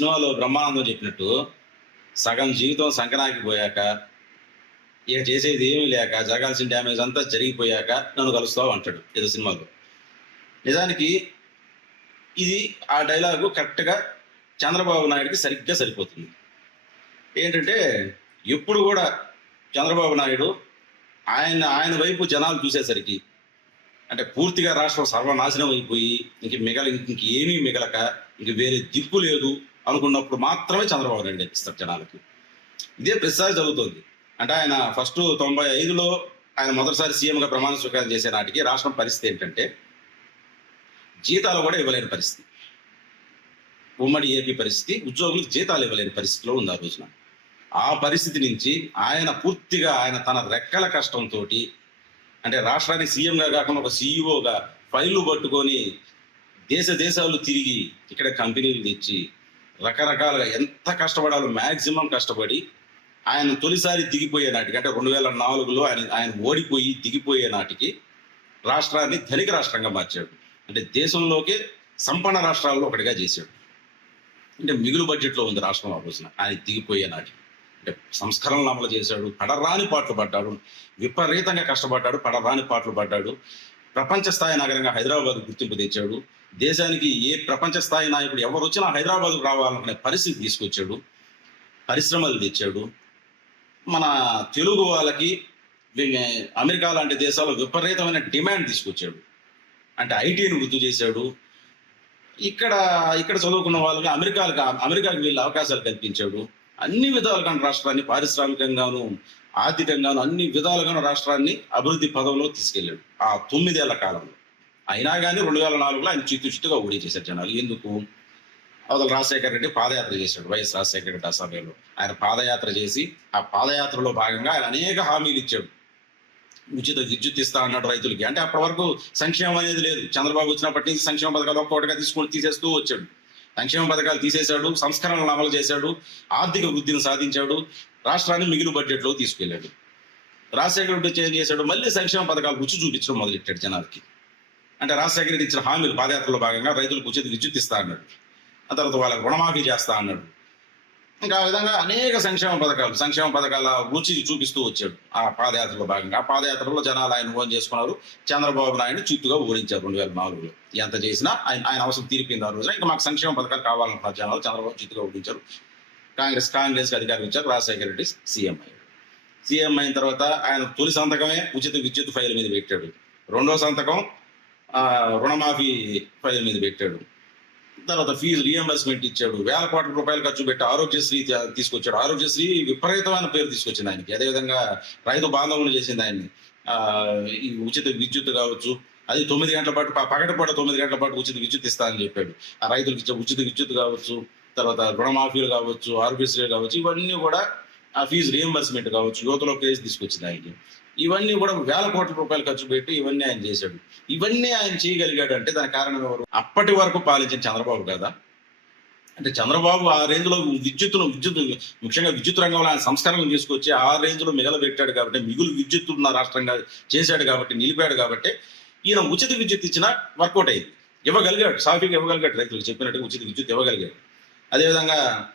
సినిమాలో బ్రహ్మానందం చెప్పినట్టు సగం జీవితం సంక్రాంతికి పోయాక ఇక చేసేది ఏమీ లేక జరగాల్సిన డ్యామేజ్ అంతా జరిగిపోయాక నన్ను కలుస్తావు అంటాడు ఏదో సినిమాలో. నిజానికి ఇది ఆ డైలాగు కరెక్ట్గా చంద్రబాబు నాయుడికి సరిగ్గా సరిపోతుంది. ఏంటంటే ఎప్పుడు కూడా చంద్రబాబు నాయుడు ఆయన ఆయన వైపు జనాలు చూసేసరికి అంటే పూర్తిగా రాష్ట్రం సర్వనాశనం అయిపోయి ఇంక మిగల ఇంక ఏమీ మిగలక ఇంక వేరే దిక్కు లేదు. అనుకున్నప్పుడు మాత్రమే చంద్రబాబు నాయుడు ఇస్తారు జనాలకి. ఇదే ప్రతిసారి జరుగుతుంది. అంటే ఆయన ఫస్ట్ తొంభై ఐదులో ఆయన మొదటిసారి సీఎంగా ప్రమాణ స్వీకారం చేసే నాటికి రాష్ట్రం పరిస్థితి ఏంటంటే జీతాలు కూడా ఇవ్వలేని పరిస్థితి. ఉమ్మడి ఏపీ పరిస్థితి ఉద్యోగులకు జీతాలు ఇవ్వలేని పరిస్థితిలో ఉంది ఆ రోజున. ఆ పరిస్థితి నుంచి ఆయన పూర్తిగా ఆయన తన రెక్కల కష్టంతో అంటే రాష్ట్రానికి సీఎంగా కాకుండా ఒక సీఈఓగా ఫైళ్ళు పట్టుకొని దేశ దేశాలు తిరిగి ఇక్కడ కంపెనీలు తెచ్చి రకరకాలుగా ఎంత కష్టపడాలో మ్యాక్సిమం కష్టపడి ఆయన తొలిసారి దిగిపోయే నాటికి అంటే రెండు వేల నాలుగులో ఆయన ఆయన ఓడిపోయి దిగిపోయే నాటికి రాష్ట్రాన్ని ధనిక రాష్ట్రంగా మార్చాడు. అంటే దేశంలోకే సంపన్న రాష్ట్రాల్లో ఒకటిగా చేశాడు. అంటే మిగులు బడ్జెట్లో ఉంది రాష్ట్రం ఆ రోజున ఆయన దిగిపోయే నాటికి. అంటే సంస్కరణలు అమలు చేశాడు పడరాని పాటలు పడ్డాడు విపరీతంగా కష్టపడ్డాడు పడరాని పాటలు పడ్డాడు ప్రపంచ స్థాయి నగరంగా హైదరాబాద్ గుర్తింపు తెచ్చాడు దేశానికి ఏ ప్రపంచ స్థాయి నాయకుడు ఎవరు వచ్చినా హైదరాబాద్కు రావాలనుకునే పరిస్థితి తీసుకొచ్చాడు. పరిశ్రమలు తెచ్చాడు. మన తెలుగు వాళ్ళకి అమెరికా లాంటి దేశాల్లో విపరీతమైన డిమాండ్ తీసుకొచ్చాడు. అంటే ఐటీని వృద్ధి చేశాడు. ఇక్కడ ఇక్కడ చదువుకున్న వాళ్ళకి అమెరికాలకు అమెరికాకి వెళ్ళే అవకాశాలు కల్పించాడు. అన్ని విధాలుగా రాష్ట్రాన్ని పారిశ్రామికంగాను ఆర్థికంగాను అన్ని విధాలుగాను రాష్ట్రాన్ని అభివృద్ధి పదంలో తీసుకెళ్ళాడు. ఆ తొమ్మిదేళ్ళ కాలంలో. అయినా కానీ రెండు వేల నాలుగులో ఆయన చిత్తు చిత్తుగా ఓడించేశారు జనాలు. ఎందుకు? అవతల రాజశేఖర రెడ్డి పాదయాత్ర చేశాడు వైఎస్ రాజశేఖర రెడ్డి అసెంబ్లీలో ఆయన పాదయాత్ర చేసి ఆ పాదయాత్రలో భాగంగా ఆయన అనేక హామీలు ఇచ్చాడు. ఉచిత విద్యుత్ ఇస్తా అన్నాడు రైతులకి. అంటే అప్పటి వరకు సంక్షేమం అనేది లేదు. చంద్రబాబు వచ్చినప్పటి నుంచి సంక్షేమ పథకాలు ఒక్కొక్కటిగా తీసుకొని తీసేస్తూ వచ్చాడు. సంక్షేమ పథకాలు తీసేశాడు సంస్కరణలు అమలు చేశాడు ఆర్థిక వృద్ధిని సాధించాడు రాష్ట్రాన్ని మిగిలిన బడ్జెట్లో తీసుకెళ్ళాడు. రాజశేఖర రెడ్డి చేంజ్ చేశాడు? మళ్ళీ సంక్షేమ పథకాలు రుచి చూపించడం మొదలెట్టాడు జనాలకి. అంటే రాజశేఖర రెడ్డి ఇచ్చిన హామీలు పాదయాత్రలో భాగంగా రైతులకు ఉచిత విద్యుత్ ఇస్తా అన్నాడు. ఆ తర్వాత వాళ్ళకి రుణమాఫీ చేస్తా అన్నాడు. ఇంకా ఆ విధంగా అనేక సంక్షేమ పథకాలు సంక్షేమ పథకాల రుచి చూపిస్తూ వచ్చాడు ఆ పాదయాత్రలో భాగంగా. ఆ పాదయాత్రలో జనాలు ఆయన ఓన్ చేసుకున్నారు. చంద్రబాబు నాయుడు చిత్తుగా ఊరించారు రెండు వేల నాలుగులో. ఎంత చేసినా ఆయన ఆయన అవసరం తీరిపోయింది ఆ రోజున. ఇంకా మాకు సంక్షేమ పథకాలు కావాలనుకున్న జనాలు చంద్రబాబు చిత్తుగా ఊరించారు. కాంగ్రెస్ కాంగ్రెస్కి అధికారం ఇచ్చారు రాజశేఖర రెడ్డి సీఎం అయ్యాడు సీఎం అయిన తర్వాత ఆయన తొలి సంతకమే ఉచిత విద్యుత్ ఫైల్ మీద పెట్టాడు. రెండో సంతకం రుణమాఫీ ప్రజల మీద పెట్టాడు. తర్వాత ఫీజు రియంబర్స్మెంట్ ఇచ్చాడు. వేల కోట్ల రూపాయలు ఖర్చు పెట్టి ఆరోగ్యశ్రీ తీసుకొచ్చాడు. ఆరోగ్యశ్రీ విపరీతమైన పేరు తీసుకొచ్చింది ఆయనకి. అదేవిధంగా రైతు బాంధవులు చేసింది ఆయన్ని. ఈ ఉచిత విద్యుత్ కావచ్చు. అది తొమ్మిది గంటల పాటు ప- పగటిపూట తొమ్మిది గంటల పాటు ఉచిత విద్యుత్ ఇస్తానని చెప్పాడు. ఆ రైతులకు ఇచ్చే ఉచిత విద్యుత్ కావచ్చు తర్వాత రుణమాఫీలు కావచ్చు ఆరోగ్యశ్రీ కావచ్చు ఇవన్నీ కూడా ఆ ఫీజు రియంబర్స్మెంట్ కావచ్చు. యువతలో కేసు తీసుకొచ్చింది ఆయనకి. ఇవన్నీ కూడా వేల కోట్ల రూపాయలు ఖర్చు పెట్టి ఇవన్నీ ఆయన చేశాడు. ఇవన్నీ ఆయన చేయగలిగాడు అంటే దాని కారణం ఎవరు? అప్పటి వరకు పాలించిన చంద్రబాబు కదా. అంటే చంద్రబాబు ఆ రేంజ్లో విద్యుత్తును విద్యుత్ ముఖ్యంగా విద్యుత్ రంగంలో ఆయన సంస్కరణలు తీసుకొచ్చి ఆ రేంజ్లో మిగలబెట్టాడు కాబట్టి మిగులు విద్యుత్ ఉన్న రాష్ట్రంగా చేశాడు కాబట్టి నిలిపాడు కాబట్టి ఈయన ఉచిత విద్యుత్ ఇచ్చిన వర్కౌట్ అయింది. ఇవ్వగలిగాడు సాఫీగా ఇవ్వగలిగాడు రైతులకు చెప్పినట్టుగా ఉచిత విద్యుత్ ఇవ్వగలిగాడు. అదేవిధంగా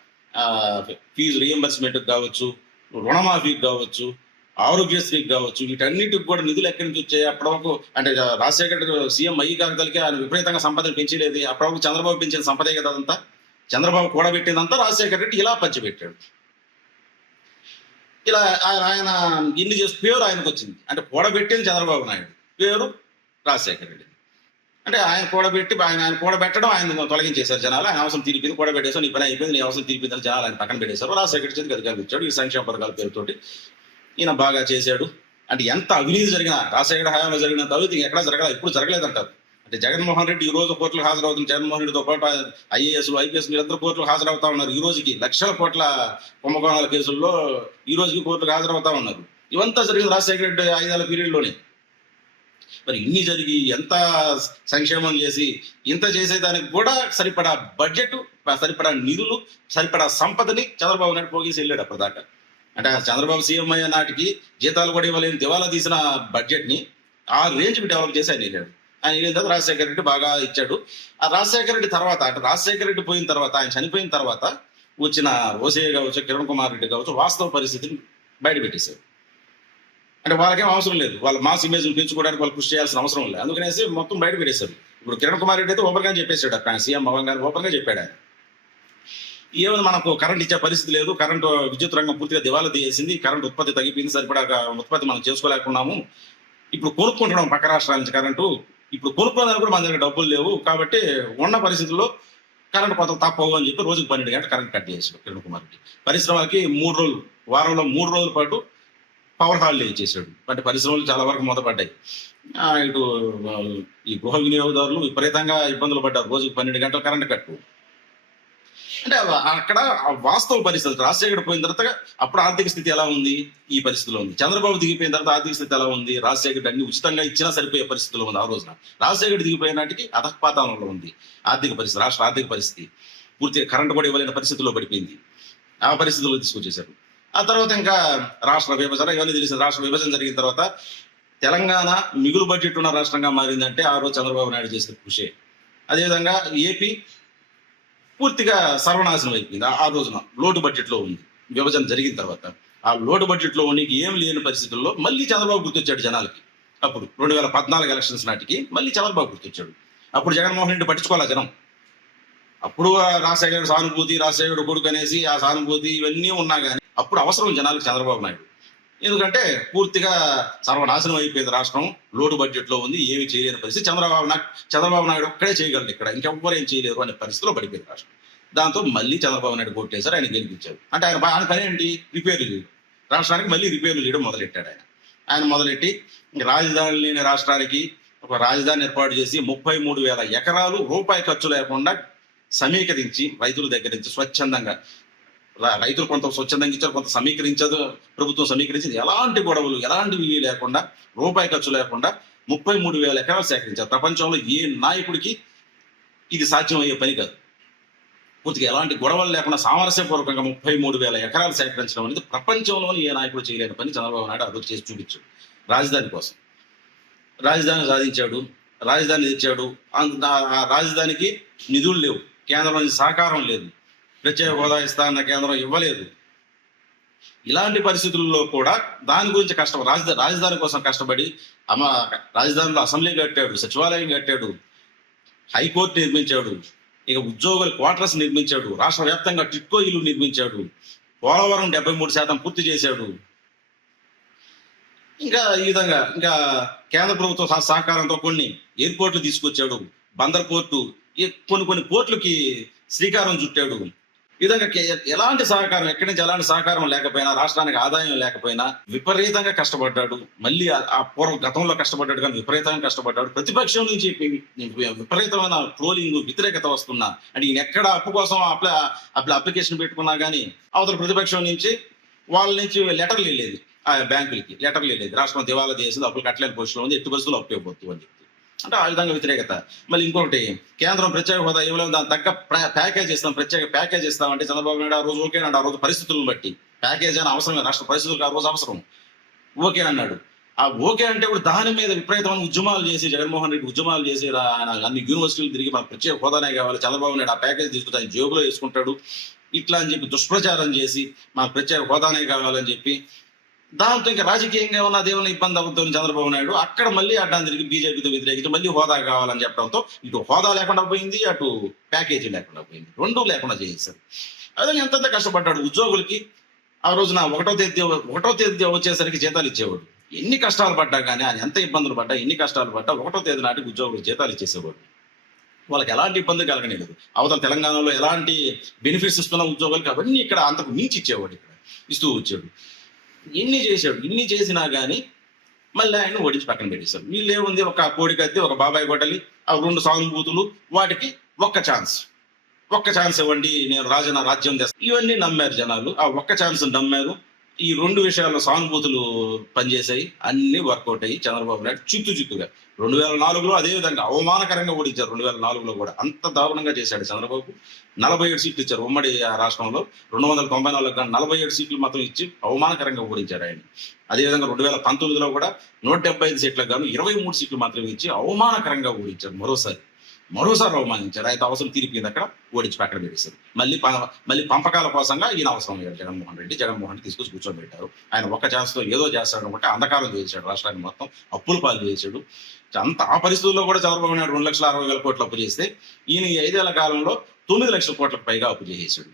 ఫీజు రియంబర్స్మెంట్కి కావచ్చు రుణమాఫీకి కావచ్చు ఆరోగ్యశ్రీకి కావచ్చు వీటన్నిటికి కూడా నిధులు ఎక్కడి నుంచి వచ్చాయి? అప్పటివరకు అంటే రాజశేఖర్ సీఎం అయ్యి కాగలికి ఆయన విపరీతంగా సంపదను పెంచలేదు. అప్పటివరకు చంద్రబాబు పెంచిన సంపదే కదా అదంతా చంద్రబాబు కూడబెట్టిందంతా రాజశేఖర్ రెడ్డి ఇలా పంచిపెట్టాడు. ఇలా ఆయన ఆయన ఇన్ని చేసి పేరు ఆయనకు వచ్చింది. అంటే కూడబెట్టింది చంద్రబాబు నాయుడు. పేరు రాజశేఖర రెడ్డి. అంటే ఆయన కూడబెట్టి ఆయన ఆయన కూడబెట్టడం ఆయన తొలగించేశారు జనాలు. ఆయన అవసరం తీరిపోయింది కూడబెట్టేశారు. నీ పని అయిపోయింది నీ అవసరం తీరిపోయిందని జనాలు ఆయన పక్కన పెట్టేశారు. రాజశేఖర చేతికి అధికారులు ఇచ్చాడు. ఈ సంక్షేమ పథకాల పేరుతోటి ఈయన బాగా చేశాడు. అంటే ఎంత అవినీతి జరిగినా రాజశేఖర హయాంలో జరిగినంత అవినీతి ఎక్కడా జరగలేదు ఎప్పుడు జరగలేదంటారు అంటే జగన్మోహన్ రెడ్డి ఈ రోజు కోర్టులకు హాజరవుతుంది. జగన్మోహన్ రెడ్డితో పాటు ఐఏఎస్లు ఐపీఎస్ వీళ్ళందరూ కోర్టులకు హాజరవుతా ఉన్నారు. ఈ రోజుకి లక్షల కోట్ల కుంభకోణాల కేసుల్లో ఈ రోజుకి కోర్టులకు హాజరవుతా ఉన్నారు. ఇవంతా జరిగింది రాజశేఖర రెడ్డి ఐదేళ్ళ పీరియడ్లోనే. మరి ఇన్ని జరిగి ఎంత సంక్షేమం చేసి ఇంత చేసేదానికి కూడా సరిపడా బడ్జెట్ సరిపడా నిధులు సరిపడా సంపదని చంద్రబాబు నాయుడు పోగేసి వెళ్ళాడు అప్పటిదాకా. అంటే చంద్రబాబు సీఎం అయ్యే నాటికి జీతాలు కూడా ఇవ్వలేని దివాలా తీసిన బడ్జెట్ని ఆ రేంజ్కి డెవలప్ చేసి ఆయన వెళ్ళాడు. ఆయన వెళ్ళిన తర్వాత రాజశేఖర రెడ్డి బాగా ఇచ్చాడు. ఆ రాజశేఖర రెడ్డి తర్వాత అంటే రాజశేఖర రెడ్డి పోయిన తర్వాత ఆయన చనిపోయిన తర్వాత వచ్చిన ఓసే కావచ్చు కిరణ్ కుమార్ రెడ్డి కావచ్చు వాస్తవ పరిస్థితిని బయట పెట్టేశారు. అంటే వాళ్ళకేం అవసరం లేదు. వాళ్ళ మాస్ ఇమేజ్ పెంచుకోవడానికి వాళ్ళు కృషి చేయాల్సిన అవసరం లేదు. అందుకనేసి మొత్తం బయట పెట్టేశారు. ఇప్పుడు కిరణ్ కుమార్ రెడ్డి అయితే ఓపెన్గా చెప్పేశాడు. అక్కడ సీఎం పవన్ గారు ఓపెన్గా చెప్పాడు ఆయన. ఏమైనా మనకు కరెంట్ ఇచ్చే పరిస్థితి లేదు. కరెంటు విద్యుత్ రంగం పూర్తిగా దివాలా తీసేసింది. కరెంట్ ఉత్పత్తి తగ్గిపోయింది. సరిపడా ఉత్పత్తి మనం చేసుకోలేకున్నాము. ఇప్పుడు కోరుకుంటున్నాం పక్క రాష్ట్రాల నుంచి కరెంటు ఇప్పుడు కొనుక్కోవడానికి కూడా మన దగ్గర డబ్బులు లేవు. కాబట్టి ఉన్న పరిస్థితుల్లో కరెంట్ కొత్త తప్పవు అని చెప్పి రోజుకు పన్నెండు గంటలు కరెంట్ కట్ చేసాడు కిరణ్ కుమార్ రెడ్డి. పరిశ్రమలకి మూడు రోజులు వారంలో మూడు రోజుల పాటు పవర్ హాలిడే ఇచ్చేసాడు అంటే పరిశ్రమలు చాలా వరకు మొదపడ్డాయి ఇటు ఈ గృహ వినియోగదారులు విపరీతంగా ఇబ్బందులు పడ్డారు. రోజుకు పన్నెండు గంటల కరెంట్ కట్టు అంటే అక్కడ వాస్తవ పరిస్థితి రాజశేఖర్ పోయిన తర్వాత అప్పుడు ఆర్థిక స్థితి ఎలా ఉంది? ఈ పరిస్థితిలో ఉంది. చంద్రబాబు దిగిపోయిన తర్వాత ఆర్థిక స్థితి ఎలా ఉంది? రాజశేఖర్ అన్ని ఉచితంగా ఇచ్చినా సరిపోయే పరిస్థితిలో ఉంది ఆ రోజున. రాజశేఖర్ దిగిపోయిన నాటికి అధపాతానంలో ఉంది ఆర్థిక పరిస్థితి రాష్ట్ర ఆర్థిక పరిస్థితి. పూర్తిగా కరెంట్ కూడా ఇవ్వలేని పరిస్థితిలో పడిపోయింది. ఆ పరిస్థితుల్లో తీసుకొచ్చేశారు. ఆ తర్వాత ఇంకా రాష్ట్ర విభజన ఇవన్నీ తెలిసింది రాష్ట్ర విభజన జరిగిన తర్వాత తెలంగాణ మిగులు బడ్జెట్ ఉన్న రాష్ట్రంగా మారిందంటే ఆ రోజు చంద్రబాబు నాయుడు చేసిన కృషి. అదేవిధంగా ఏపీ పూర్తిగా సర్వనాశనం అయిపోయింది. ఆ- రోజున లోటు బడ్జెట్లో ఉంది. విభజన జరిగిన తర్వాత ఆ లోటు బడ్జెట్లో నీకు ఏం లేని పరిస్థితుల్లో మళ్ళీ చంద్రబాబు గుర్తొచ్చాడు జనాలకి. అప్పుడు రెండు వేల పద్నాలుగు ఎలక్షన్స్ నాటికి మళ్ళీ చంద్రబాబు గుర్తొచ్చాడు. అప్పుడు జగన్మోహన్ రెడ్డి పట్టించుకోవాలి జనం? అప్పుడు ఆ రాజశేఖర సానుభూతి రాజశేఖర కొడుకు అనేసి ఆ సానుభూతి ఇవన్నీ ఉన్నా కానీ అప్పుడు అవసరం జనాలకు చంద్రబాబు నాయుడు. ఎందుకంటే పూర్తిగా సర్వనాశనం అయిపోయింది రాష్ట్రం లోటు బడ్జెట్లో ఉంది ఏమి చేయలేని పరిస్థితి. చంద్రబాబు నాయుడు చంద్రబాబు నాయుడు ఒక్కడే చేయగలడు ఇక్కడ. ఇంకెవ్వరు ఏం చేయలేరు అనే పరిస్థితిలో పడిపోయింది రాష్ట్రం. దాంతో మళ్ళీ చంద్రబాబు నాయుడు కొట్టేశారు ఆయన గెలిపించారు. అంటే ఆయన ఆయన పని ఏంటి? రిపేర్లు చేయడం. రాష్ట్రానికి మళ్ళీ రిపేర్లు చేయడం మొదలెట్టాడు ఆయన. ఆయన మొదలెట్టి రాజధాని లేని రాష్ట్రానికి ఒక రాజధాని ఏర్పాటు చేసి ముప్పై మూడు వేల ఎకరాలు రూపాయి ఖర్చు లేకుండా సమీకరించి రైతుల దగ్గర నుంచి స్వచ్ఛందంగా రైతులు కొంత స్వచ్ఛందంగా ఇచ్చారు కొంత సమీకరించదు ప్రభుత్వం సమీకరించింది. ఎలాంటి గొడవలు ఎలాంటి ఎలాంటివి లేకుండా రూపాయి ఖర్చు లేకుండా ముప్పై మూడు వేల ఎకరాలు సేకరించారు. ప్రపంచంలో ఏ నాయకుడికి ఇది సాధ్యం అయ్యే పని కాదు. పూర్తిగా ఎలాంటి గొడవలు లేకుండా సామరస్యపూర్వకంగా ముప్పై మూడు వేల ఎకరాలు సేకరించడం అనేది ప్రపంచంలోని ఏ నాయకుడు చేయలేని పని చంద్రబాబు నాయుడు అభివృద్ధి చేసి చూపించాడు. రాజధాని కోసం. రాజధాని సాధించాడు రాజధాని తెచ్చాడు. ఆ- రాజధానికి నిధులు లేవు. కేంద్రంలో సహకారం లేదు. ప్రత్యేక హోదా ఇస్తా అన్న కేంద్రం ఇవ్వలేదు. ఇలాంటి పరిస్థితుల్లో కూడా దాని గురించి కష్టం రాజధాని రాజధాని కోసం కష్టపడి అమ్మ రాజధానిలో అసెంబ్లీ కట్టాడు సచివాలయం కట్టాడు హైకోర్టు నిర్మించాడు ఇక ఉద్యోగుల క్వార్టర్స్ నిర్మించాడు రాష్ట్ర వ్యాప్తంగా టిట్కో ఇల్లు నిర్మించాడు పోలవరం డెబ్బై మూడు శాతం పూర్తి చేశాడు. ఇంకా ఈ విధంగా ఇంకా కేంద్ర ప్రభుత్వ సహ- సహకారంతో కొన్ని ఎయిర్పోర్ట్లు తీసుకొచ్చాడు బందర్ పోర్టు ఈ కొన్ని కొన్ని కోర్టులకి శ్రీకారం చుట్టాడు. విధంగా ఎలాంటి సహకారం ఎక్కడి నుంచి ఎలాంటి సహకారం లేకపోయినా రాష్ట్రానికి ఆదాయం లేకపోయినా విపరీతంగా కష్టపడ్డాడు. మళ్ళీ ఆ- పూర్వ గతంలో కష్టపడ్డాడు కానీ విపరీతంగా కష్టపడ్డాడు. ప్రతిపక్షం నుంచి విపరీతమైన ట్రోలింగ్ వ్యతిరేకత వస్తున్నా అంటే ఈయన ఎక్కడ అప్పు కోసం అప్లై అప్లై అప్లికేషన్ పెట్టుకున్నా కానీ అవతల ప్రతిపక్షం నుంచి వాళ్ళ నుంచి లెటర్లు వెళ్ళేది. ఆ బ్యాంకులకి లెటర్లు వెళ్ళేది. రాష్ట్రం దివాలా చేసింది అప్పులు కట్టలేని పొజిషన్లో ఉంది. ఎట్టి బస్సులు అప్పు ఇవ్వద్దు అని చెప్పి. అంటే ఆ విధంగా వ్యతిరేకత. మళ్ళీ ఇంకొకటి కేంద్రం ప్రత్యేక హోదా ఇవ్వలేదు దాని తగ్గ ప్యాకేజ్ ఇస్తాం ప్రత్యేక ప్యాకేజ్ ఇస్తామంటే చంద్రబాబు నాయుడు ఆ రోజు ఓకే అన్నాడు ఆ రోజు పరిస్థితులను బట్టి. ప్యాకేజ్ అని అవసరం రాష్ట్ర పరిస్థితులకు ఆ రోజు అవసరం. ఓకే అన్నాడు. ఆ ఓకే అంటే ఇప్పుడు దాని మీద విపరీతమైన ఉద్యమాలు చేసి జగన్మోహన్ రెడ్డి ఉద్యమాలు చేసి ఆయన అన్ని యూనివర్సిటీలు తిరిగి మన ప్రత్యేక హోదానే కావాలి చంద్రబాబు నాయుడు ఆ ప్యాకేజ్ తీసుకుని ఆయన జేబులో వేసుకుంటాడు ఇట్లా అని చెప్పి దుష్ప్రచారం చేసి మన ప్రత్యేక హోదానే కావాలని చెప్పి దాంతో ఇంకా రాజకీయంగా ఉన్న దేవుని ఇబ్బంది అవుతుంది చంద్రబాబు నాయుడు అక్కడ మళ్ళీ అడ్డాన్ని తిరిగి బీజేపీతో వ్యతిరేకించి మళ్ళీ హోదా కావాలని చెప్పడంతో ఇటు హోదా లేకుండా పోయింది అటు ప్యాకేజీ లేకుండా పోయింది. రెండు లేకుండా చేసేసారు అదే ఎంతంత కష్టపడ్డాడు ఉద్యోగులకి? ఆ రోజున ఒకటో తేదీ ఒకటో తేదీ వచ్చేసరికి జీతాలు ఇచ్చేవాడు. ఎన్ని కష్టాలు పడ్డా కానీ ఆయన ఎంత ఇబ్బందులు పడ్డా ఎన్ని కష్టాలు పడ్డా ఒకటో తేదీ నాటికి ఉద్యోగులు జీతాలు ఇచ్చేసేవాడు. వాళ్ళకి ఎలాంటి ఇబ్బంది కలగలేదు అవతల తెలంగాణలో ఎలాంటి బెనిఫిట్స్ ఇస్తున్న ఉద్యోగులకి అవన్నీ ఇక్కడ అంతకు మించి ఇచ్చేవాడు ఇక్కడ. ఇస్తూ వచ్చాడు. ఇన్ని చేశాడు ఇన్ని చేసినా కానీ మళ్ళీ ఆయన ఓడించి పక్కన పెట్టేశారు వీళ్ళు ఏముంది? ఒక కోడికత్తి ఒక బాబాయ్ గొడ్డలి ఆ రెండు సానుభూతులు వాటికి ఒక్క ఛాన్స్. ఒక్క ఛాన్స్ ఇవ్వండి నేను రాజన రాజ్యం చేస్తాను ఇవన్నీ నమ్మారు జనాలు. ఆ ఒక్క ఛాన్స్ నమ్మారు. ఈ రెండు విషయాల్లో సానుభూతులు పనిచేశాయి అన్ని వర్కౌట్ అయ్యి చంద్రబాబు నాయుడు చిత్తు చిత్తుగా. రెండు వేల నాలుగులో అదే విధంగా అవమానకరంగా ఓడించారు రెండు వేల నాలుగులో కూడా. అంత దారుణంగా చేశాడు చంద్రబాబు. నలభై ఏడు సీట్లు ఇచ్చారు ఉమ్మడి ఆ రాష్ట్రంలో. రెండు వందల తొంభై నాలుగు కానీ నలభై ఏడు సీట్లు మాత్రం ఇచ్చి అవమానకరంగా ఓడించారు ఆయన. అదేవిధంగా రెండు వేల పంతొమ్మిదిలో కూడా నూట డెబ్బై ఐదు సీట్లకు గాను ఇరవై మూడు సీట్లు మాత్రమే ఇచ్చి అవమానకరంగా ఓడించారు మరోసారి. మరోసారి అవమానించాడు. అయితే అవసరం తీరిపోయింది అక్కడ ఓడించి పక్కన పెట్టేశారు మళ్ళీ మళ్ళీ పంపకాల కోసంగా ఈయన అవసరం అయ్యాడు జగన్మోహన్ రెడ్డి జగన్మోహన్ రెడ్డి తీసుకొచ్చి కూర్చోబెట్టారు. ఆయన ఒక్క ఛాన్స్తో ఏదో చేస్తాడు అనుకుంటే అంధకారం చేశాడు. రాష్ట్రాన్ని మొత్తం అప్పులు పాలు చేశాడు. అంత ఆ పరిస్థితుల్లో కూడా చంద్రబాబు నాయుడు రెండు లక్షల అరవై వేల కోట్లు అప్పు చేస్తే ఈయన ఐదేళ్ళ కాలంలో తొమ్మిది లక్షల కోట్లకు పైగా అప్పు చేసేసాడు.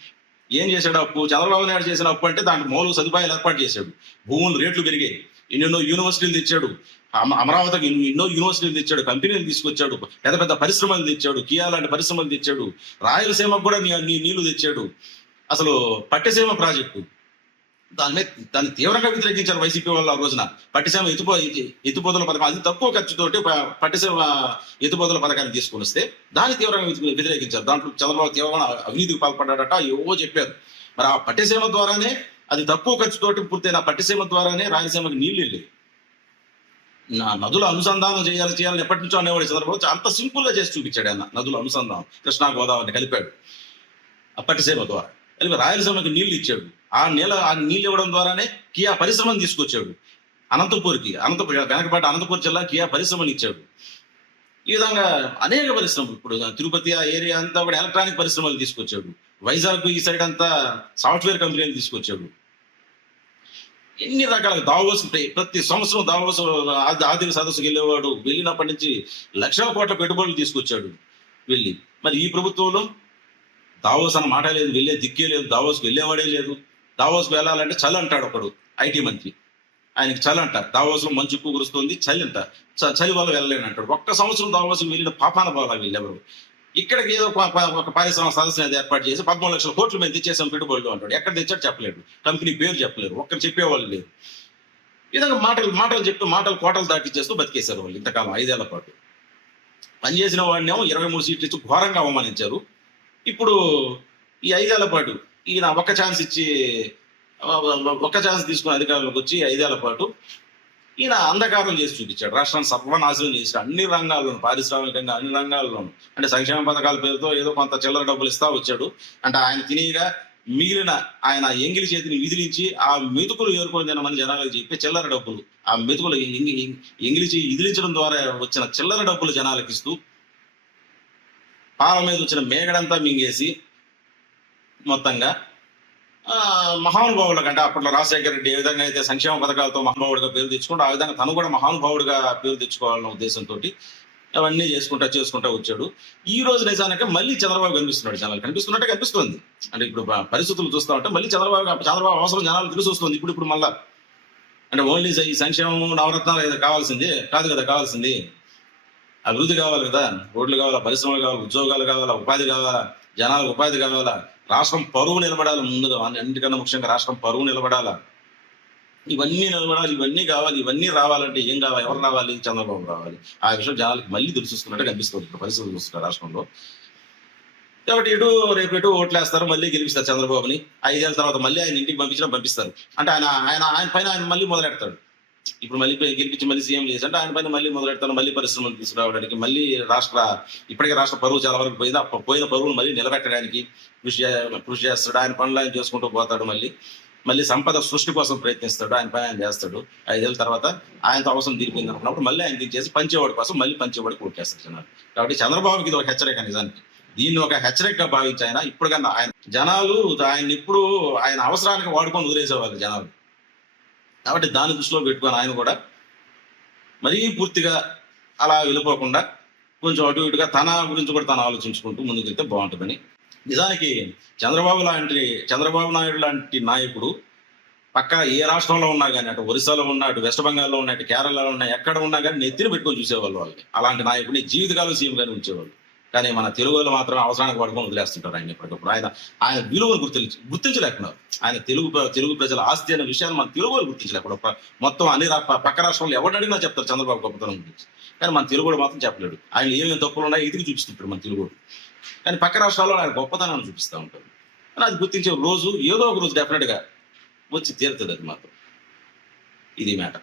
ఏం చేశాడు అప్పు? చంద్రబాబు నాయుడు చేసిన అప్పు అంటే దాంట్లో మౌలిక సదుపాయాలు ఏర్పాటు చేశాడు. భూములు రేట్లు పెరిగాయి. ఎన్నెన్నో యూనివర్సిటీలు తెచ్చాడు. అమరావతికి ఎన్నో- యూనివర్సిటీలు తెచ్చాడు కంపెనీలు తీసుకొచ్చాడు పెద్ద పెద్ద పరిశ్రమలు తెచ్చాడు కియా లాంటి పరిశ్రమలు తెచ్చాడు రాయలసీమకు కూడా నీ- నీళ్ళు తెచ్చాడు. అసలు పట్టిసీమ ప్రాజెక్టు. దాని మీద దాన్ని తీవ్రంగా వ్యతిరేకించారు వైసీపీ వాళ్ళు ఆ రోజున. పట్టిసీమ ఎత్తుపో ఎత్తుపోతల పథకం అది తక్కువ ఖర్చుతోటి పట్టిసీమ ఎత్తుపోతల పథకాన్ని తీసుకొని వస్తే దాన్ని తీవ్రంగా వ్యతిరేకించారు. దాంట్లో చంద్రబాబు తీవ్రమైన అవినీతికి పాల్పడ్డాడట ఏవో చెప్పారు. మరి ఆ పట్టిసీమ ద్వారానే అది తక్కువ ఖర్చుతోటి పూర్తయిన పట్టిసీమ ద్వారానే రాయలసీమకి నీళ్ళు వెళ్ళాయి. నదుల అనుసంధానం చేయాలి చేయాలని ఎప్పటి నుంచో అనేవాడు చంద్రబాబు అంత సింపుల్గా చేసి చూపించాడు ఆయన నదుల అనుసంధానం కృష్ణా గోదావరిని కలిపాడు. అప్పటి సేవ ద్వారా. కలిపి రాయలసీమకి నీళ్ళు ఇచ్చాడు. ఆ నీళ్ళ ఆ నీళ్ళు ఇవ్వడం ద్వారానే కియా పరిశ్రమను తీసుకొచ్చాడు. అనంతపూర్కి అనంతపూర్ వెనకబడ్డ అనంతపూర్ జిల్లా కియా పరిశ్రమని ఇచ్చాడు. ఈ విధంగా అనేక పరిశ్రమలు ఇప్పుడు తిరుపతి ఆ ఏరియా అంతా కూడా ఎలక్ట్రానిక్ పరిశ్రమలు తీసుకొచ్చాడు. వైజాగ్ ఈ సైడ్ అంతా సాఫ్ట్వేర్ కంపెనీలు తీసుకొచ్చాడు. ఎన్ని రకాల దావోస్ ఉంటాయి? ప్రతి సంవత్సరం దావోస్ ఆర్థిక సదస్సుకి వెళ్ళేవాడు వెళ్ళినప్పటి నుంచి లక్షల కోట్ల పెట్టుబడులు తీసుకొచ్చాడు వెళ్ళి. మరి ఈ ప్రభుత్వంలో దావోస్ అన్న మాట లేదు వెళ్ళే దిక్కే లేదు దావోస్కి వెళ్ళేవాడే లేదు. దావోస్కి వెళ్ళాలంటే చలి అంటాడు ఒకడు ఐటీ మంత్రి. ఆయనకి చలి అంట దావోస్లో మంచు ఎక్కువ కురుస్తుంది చలి అంట. చ- చలి వల్ల వెళ్ళలేనంటాడు. ఒక్క సంవత్సరం దావోస్కి వెళ్ళిన పాపాన బాగా వెళ్ళేవాడు ఇక్కడికి ఏదో ఒక పారిశ్రామిక సదస్సు ఏర్పాటు చేసి పదమూడు లక్షల కోట్లు మేము తెచ్చేసాం పెట్టుబడులు అంటాడు. ఎక్కడ తెచ్చాడు చెప్పలేడు కంపెనీ పేరు చెప్పలేరు ఒక్కరు చెప్పేవాళ్ళు లేరు. విధంగా మాటలు మాటలు చెప్తూ మాటలు కోటలు దాటిచ్చేస్తూ బతికేశారు వాళ్ళు ఇంతకాలం ఐదేళ్ళ పాటు. పనిచేసిన వాడినేమో ఇరవై మూడు సీట్లు ఇచ్చి ఘోరంగా అవమానించారు. ఇప్పుడు ఈ ఐదేళ్ళ పాటు ఈయన ఒక్క ఛాన్స్ ఇచ్చి ఒక ఒక్క ఛాన్స్ తీసుకుని అధికారంలోకి వచ్చి ఐదేళ్ళ పాటు ఈయన అంధకారం చేసి చూపించాడు. రాష్ట్రాన్ని సర్వనాశనం చేశాడు. అన్ని రంగాల్లోనూ పారిశ్రామికంగా అన్ని రంగాల్లోనూ. అంటే సంక్షేమ పథకాల పేరుతో ఏదో కొంత చిల్లర డబ్బులు ఇస్తా వచ్చాడు. అంటే ఆయన తినేగా మిగిలిన ఆయన ఎంగిలి చేతిని విదిలించి ఆ మెతుకులు ఏరుకొని తినమని జనాలకు చెప్పి చిల్లర డబ్బులు ఆ మెతుకులు ఎంగి ఎంగిలి చేయి విదిలించడం ద్వారా వచ్చిన చిల్లర డబ్బులు జనాలకు ఇస్తూ పాల మీద వచ్చిన మేగడంతా మింగేసి మొత్తంగా మహానుభావుల కంటే అప్పట్లో రాజశేఖర రెడ్డి ఏ విధంగా అయితే సంక్షేమ పథకాలతో మహానుభావుడిగా పేరు తెచ్చుకుంటూ ఆ విధంగా తను కూడా మహానుభావుడిగా పేరు తెచ్చుకోవాలన్న ఉద్దేశంతో అవన్నీ చేసుకుంటా చేసుకుంటా వచ్చాడు. ఈ రోజు నిజానికి మళ్ళీ చంద్రబాబు కనిపిస్తున్నాడు జనాలు. కనిపిస్తున్నట్టే కనిపిస్తుంది. అంటే ఇప్పుడు పరిస్థితులు చూస్తా ఉంటే మళ్ళీ చంద్రబాబు చంద్రబాబు అవసరం జనాలు తెలిసి వస్తుంది. ఇప్పుడు ఇప్పుడు మళ్ళా. అంటే ఓన్లీ ఈ సంక్షేమం నవరత్నాలు ఏదో కావాల్సింది? కాదు కదా కావాల్సింది. అభివృద్ధి కావాలి కదా. రోడ్లు కావాలా పరిశ్రమలు కావాలి ఉద్యోగాలు కావాలా ఉపాధి కావాలా జనాలకు ఉపాధి కావాలా? రాష్ట్రం పరువు నిలబడాలి ముందుగా. అన్నిటికన్నా ముఖ్యంగా రాష్ట్రం పరువు నిలబడాలా? ఇవన్నీ నిలబడాలి ఇవన్నీ కావాలి ఇవన్నీ రావాలంటే ఏం కావాలి? ఎవరు రావాలి? చంద్రబాబు రావాలి. ఆ విషయం జనాలకి మళ్ళీ తెలుసుకున్నట్టు కనిపిస్తుంది. ఇప్పుడు పరిస్థితులు చూస్తున్నారు రాష్ట్రంలో. కాబట్టి ఇటు రేపు ఇటు ఓట్లేస్తారు మళ్ళీ గెలిపిస్తారు చంద్రబాబుని. ఐదేళ్ళ తర్వాత మళ్ళీ ఆయన ఇంటికి పంపించడం పంపిస్తారు. అంటే ఆయన ఆయన ఆయన పైన ఆయన మళ్ళీ మొదలెడతాడు. ఇప్పుడు మళ్ళీ గెలిపించి మళ్ళీ సీఎం చేసి ఆయన పైన మళ్ళీ మొదలెడతాను మళ్ళీ పరిశ్రమలు తీసుకురావడానికి మళ్ళీ రాష్ట్ర ఇప్పటికే రాష్ట్ర పరువు చాలా వరకు పోయింది. ఆ పోయిన పరువులు మళ్ళీ నిలబెట్టడానికి కృషి చే- కృషి చేస్తాడు. ఆయన పనులు ఆయన చేసుకుంటూ పోతాడు మళ్ళీ. మళ్ళీ సంపద సృష్టి కోసం ప్రయత్నిస్తాడు. ఆయన పని ఆయన చేస్తాడు. ఐదేళ్ళ తర్వాత ఆయనతో అవసరం తీరిపోయింది అనుకున్నప్పుడు మళ్ళీ ఆయన తీర్చేసి పంచేవాడి కోసం మళ్ళీ పంచేవాడి కొట్టేస్తారు జనాలు. కాబట్టి చంద్రబాబుకి ఇది ఒక హెచ్చరిక నిజానికి. దీన్ని ఒక హెచ్చరికగా భావించి ఆయన ఇప్పుడు కన్నా ఆయన జనాలు ఆయన ఇప్పుడు ఆయన అవసరానికి వాడుకొని వదిలేసేవాళ్ళు జనాలు. కాబట్టి దాన్ని దృష్టిలో పెట్టుకొని ఆయన కూడా మరీ పూర్తిగా అలా వెళ్ళిపోకుండా కొంచెం అటు ఇటుగా తన గురించి కూడా తను ఆలోచించుకుంటూ ముందుకెళ్తే బాగుంటుందని. నిజానికి చంద్రబాబు లాంటి చంద్రబాబు నాయుడు లాంటి నాయకుడు పక్క ఏ రాష్ట్రంలో ఉన్నా కానీ అటు ఒరిస్సాలో ఉన్నా అటు వెస్ట్ బెంగాల్లో ఉన్నా అటు కేరళలో ఉన్నా ఎక్కడ ఉన్నా కానీ నెత్తిన పెట్టుకొని చూసేవాళ్ళు వాళ్ళకి అలాంటి నాయకుడిని జీవితకాలం సీఎం గాని ఉంచేవాళ్ళు. కానీ మన తెలుగులో మాత్రం అవసరానికి పడుకొని వదిలేస్తుంటారు ఆయన ఎప్పటికప్పుడు. ఆయన ఆయన విలువలు గుర్తించి గుర్తించలేకున్నారు ఆయన తెలుగు తెలుగు ప్రజల ఆస్తి అనే విషయాన్ని మన తెలుగు వాళ్ళు గుర్తించలేకపోవడం మొత్తం అన్ని రా- పక్క రాష్ట్రంలో ఎవరు అడిగినా చెప్తారు చంద్రబాబు గొప్పతనం గురించి. కానీ మన తెలుగు మాత్రం చెప్పలేడు. ఆయన ఏమేమి తప్పులు ఉన్నాయో ఎదిగి చూపిస్తుంటాడు మన తెలుగు కానీ పక్క రాష్ట్రాల్లో ఆయన గొప్పతనాన్ని చూపిస్తూ ఉంటారు కానీ అది గుర్తించే రోజు ఏదో ఒక రోజు డెఫినెట్గా వచ్చి తీరుతుంది అది మాత్రం. ఇది మ్యాటర్